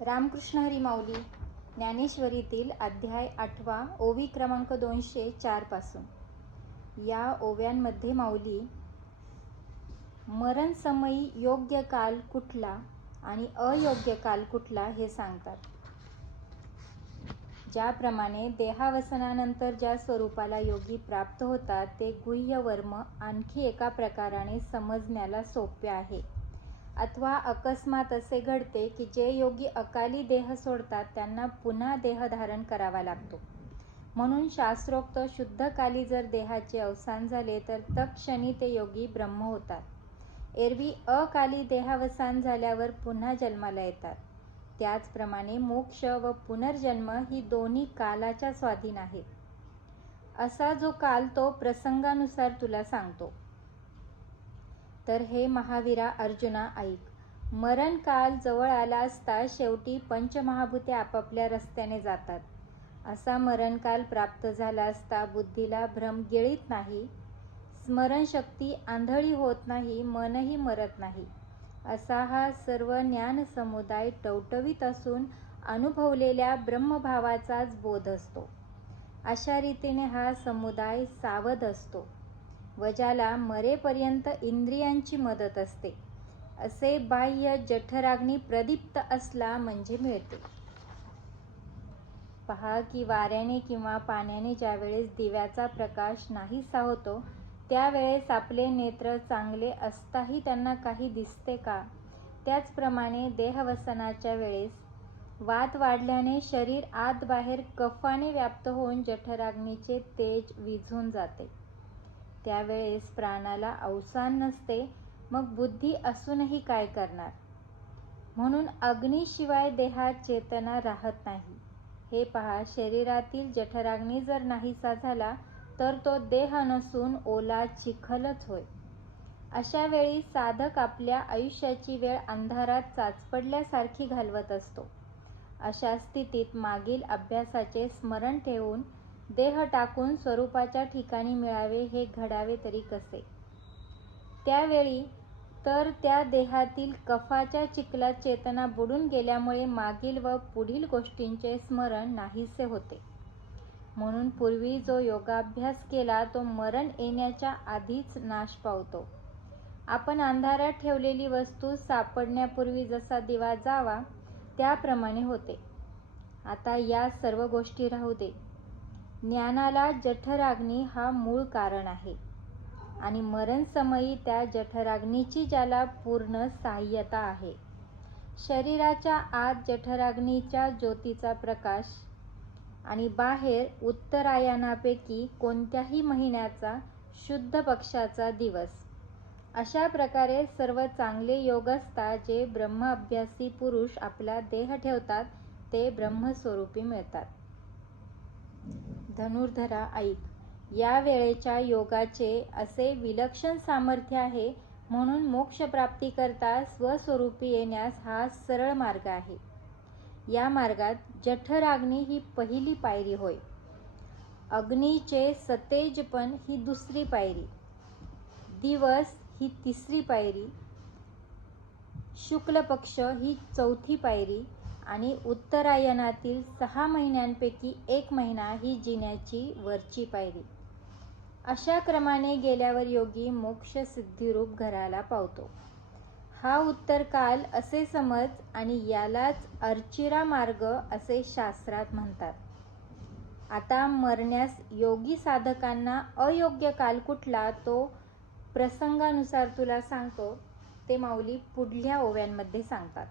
रामकृष्ण हरी माऊली ज्ञानेश्वरीतील अध्याय 8 ओवी क्रमांक 204 पासून. या ओव्यांमध्ये माऊली मरण समयी योग्य काल कुठला आणि अयोग्य काल कुठला हे सांगतात. ज्याप्रमाणे देहावसनानंतर ज्या स्वरूपाला योगी प्राप्त होतात ते गुह्य वर्म आणखी एका प्रकाराने समजण्याला सोपे आहे. अथवा अकस्मात असे घडते की जे योगी अकाली देह सोडतात त्यांना पुन्हा देह धारण करावा लागतो. म्हणून शास्त्रोक्त शुद्ध काली जर देहाचे अवसान झाले तर तत्क्षणी ते योगी ब्रह्म होतात. एरवी अकाली देहावसान झाल्यावर पुन्हा जन्माला येतात. त्याचप्रमाणे मोक्ष व पुनर्जन्म ही दोन्ही कालाच्या स्वाधीन आहेत. असा जो काल तो प्रसंगानुसार तुला सांगतो. तर हे महावीरा अर्जुना ऐक. मरण काल जवळ आला असता शेवटी पंचमहाभूते आपापल्या रस्त्याने जातात. असा मरणकाल प्राप्त झाला असता बुद्धीला भ्रम गिळीत नाही, स्मरणशक्ती आंधळी होत नाही, मनही मरत नाही. असा हा सर्व ज्ञान समुदाय टवटवीत असून अनुभवलेल्या ब्रह्मभावाचाच बोध असतो. अशा रीतीने हा समुदाय सावध असतो व ज्याला मरेपर्यंत इंद्रियांची मदत असते असे बाह्य जठराग्नी प्रदीप्त असला म्हणजे मिळते. पहा की वाऱ्याने किंवा पाण्याने ज्यावेळेस दिव्याचा प्रकाश नाहीसा होतो त्यावेळेस आपले नेत्र चांगले असताही त्यांना काही दिसते का? त्याचप्रमाणे देहवसनाच्या वेळेस वात वाढल्याने शरीर आत बाहेर कफाने व्याप्त होऊन जठराग्नीचे तेज विझून जाते. त्यावेळेस प्राणाला अवसान नसते, मग बुद्धी असूनही काय करणार? म्हणून अग्नीशिवाय देहात चेतना राहत नाही. हे पहा, शरीरातील जठराग्नी जर नाहीसा झाला तर तो देह नसून ओला चिखलच होय. अशा वेळी साधक आपल्या आयुष्याची वेळ अंधारात चाचपडल्यासारखी घालवत असतो. अशा स्थितीत मागील अभ्यासाचे स्मरण ठेवून देह टाकून स्वरूपाच्या ठिकाणी मिळावे हे घडावे तरी कसे? त्यावेळी तर त्या देहातील कफाच्या चिखलात चेतना बुडून गेल्यामुळे मागील व पुढील गोष्टींचे स्मरण नाहीसे होते. म्हणून पूर्वी जो योगाभ्यास केला तो मरण येण्याच्या आधीच नाश पावतो. आपण अंधारात ठेवलेली वस्तू सापडण्यापूर्वी जसा दिवा जावा त्याप्रमाणे होते. आता या सर्व गोष्टी राहू दे. ज्ञानाला जठराग्नी हा मूळ कारण आहे आणि मरणसमयी त्या जठराग्नीची ज्याला पूर्ण सहाय्यता आहे. शरीराच्या आत जठराग्नीच्या ज्योतीचा प्रकाश आणि बाहेर उत्तरायणापैकी कोणत्याही महिन्याचा शुद्ध पक्षाचा दिवस. अशा प्रकारे सर्व चांगले योग असतात. जे ब्रह्मअभ्यासी पुरुष आपला देह ठेवतात ते ब्रह्मस्वरूपी मिळतात. धनुर्धरा ऐक. या वेळेच्या योगाचे असे विलक्षण सामर्थ्य आहे म्हणून मोक्षप्राप्तीकरता स्वस्वरूपी येण्यास हा सरळ मार्ग आहे. या मार्गात जठराग्नी ही पहिली पायरी होय. अग्नीचे सतेजपण ही दुसरी पायरी, दिवस ही तिसरी पायरी, शुक्ल पक्ष ही चौथी पायरी आणि उत्तरायणातील 6 महिन्यांपैकी 1 महिना ही जिण्याची वरची पायरी. अशा क्रमाने गेल्यावर योगी मोक्ष सिद्धिरूप घराला पावतो. हा उत्तर काल असे समज आणि यालाच अर्चिरा मार्ग असे शास्त्रात म्हणतात. आता मरण्यास योगी साधकांना अयोग्य काल कुठला तो प्रसंगानुसार तुला सांगतो. ते माऊली पुढल्या ओव्यांमध्ये सांगतात.